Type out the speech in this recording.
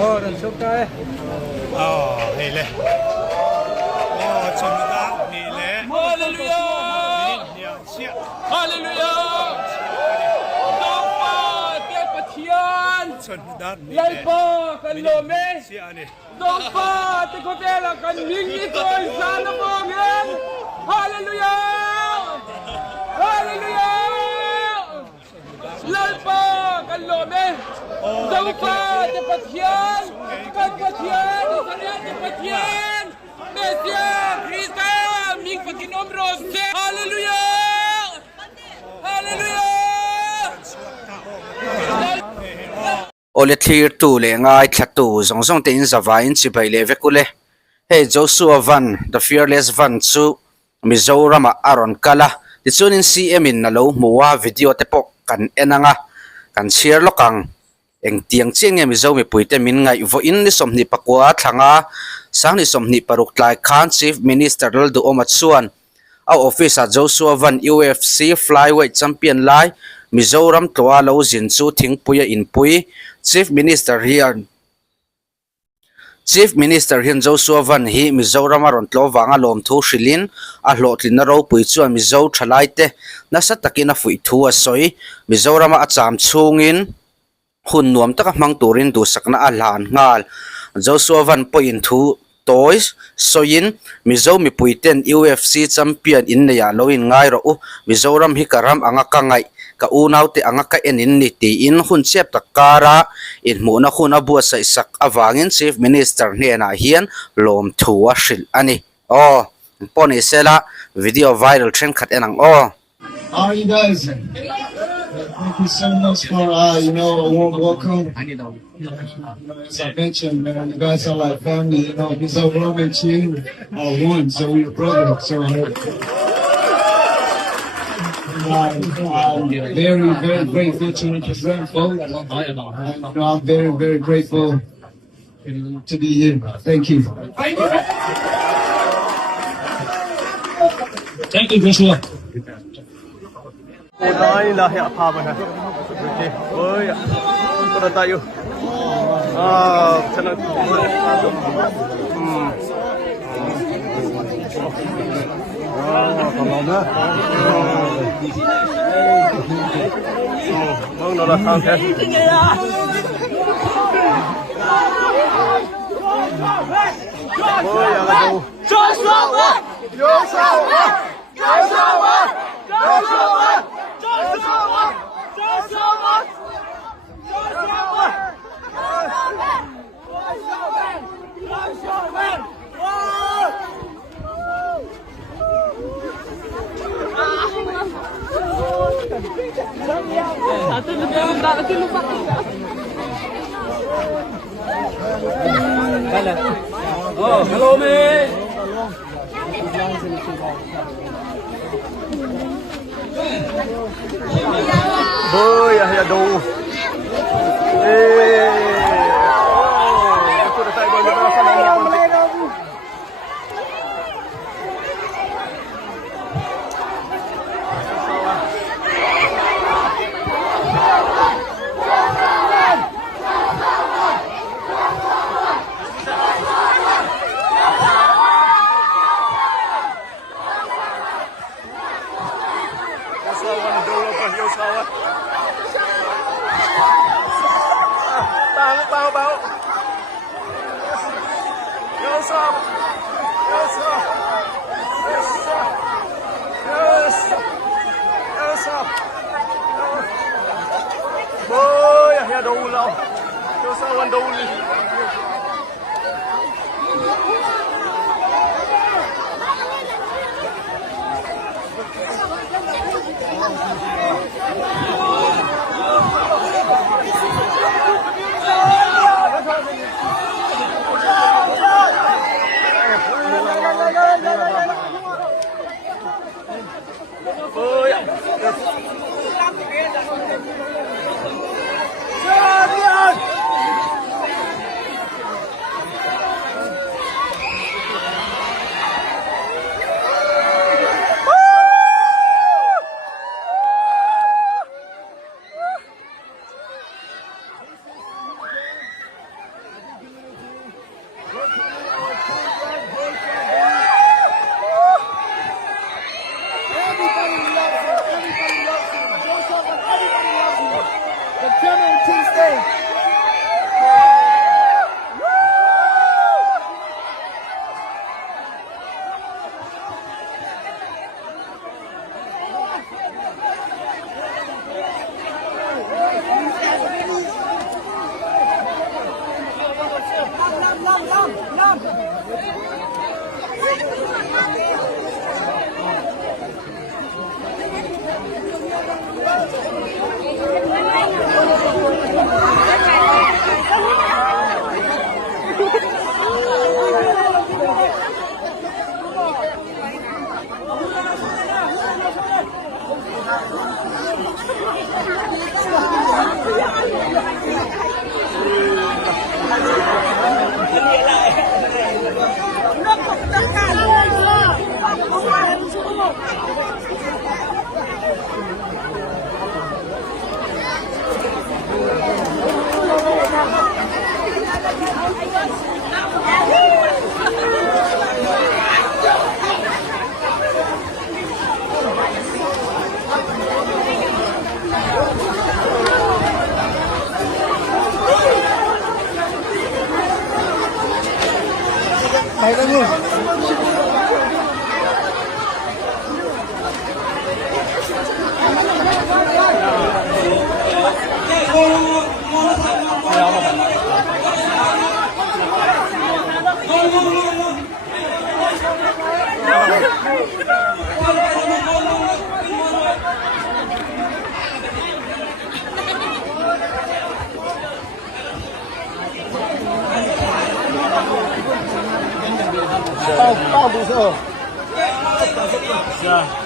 dan suka hele. Chonda hele. Hallelujah! Hallelujah! Dapa ke patian. Chonda Lalpa kan lome. siani. Dapa te kotela kan mingi ko sana mongen. Hallelujah! Hallelujah! Lalpa kan lome. Dapa te patian. Kan patian. Isanya te patian. Mesia Krista ming patinomros. Hallelujah! Hallelujah! ole clear tu le ngai thatu zong zong te in zawain chi bai le vekule he Joshua Van the fearless Van chu Mizoram aron kala ti chunin CM in nalo muwa video te pok kan enanga kan share lokang eng tiang chiang nge mizo mi puite min ngai vo in ni somni pakwa thanga sang ni somni paruk tlai khan chief minister dal du omat chuan au office a Joshua Van UFC flyweight champion lai Mizoram twa lo zin chu thingpuya inpui Chief Minister hian Joshua Van hi Mizoram aron tlo wanga lom thu hrilin a hlotlin na ro pui chuan Mizo thalai te na sa takin a fui thu a soi Mizoram a cham chungin hun nuam taka mang turin du sakna a hlan ngal Joshua Van point thu toys soin Mizo mi puiten UFC champion in ya loin ngai ro Mizoram hi karam anga ka ngai ka unaw te anga ka enin ni ti in hun chep takara in mu na khuna bu sa isak awangin chief minister ne na hian lom thua hril ani poni sela video viral trend khat enang How are you guys? Thank you so much for a warm welcome. As I mentioned, man, you guys are like family. He's a Roman you are one, so we're brothers. So I'm very, very grateful to represent both. I'm very, very grateful to be here. Thank you. Thank you, Joshua. Uday lahi apa mana? Okay, oi, kita tahu. Senang. Kalau dah. Mau nolak sangat. Oi, ada tu. Joshua! Joshua! Joshua! Joshua! Joshua! Joshua! Satu lupa, satu lupa. Oh, hello me. Boy, ya do. Itu dah tahu bagaimana sana ni. Bao. Yes. Boy, ya do lao. Yo sa wan do li. Yeah.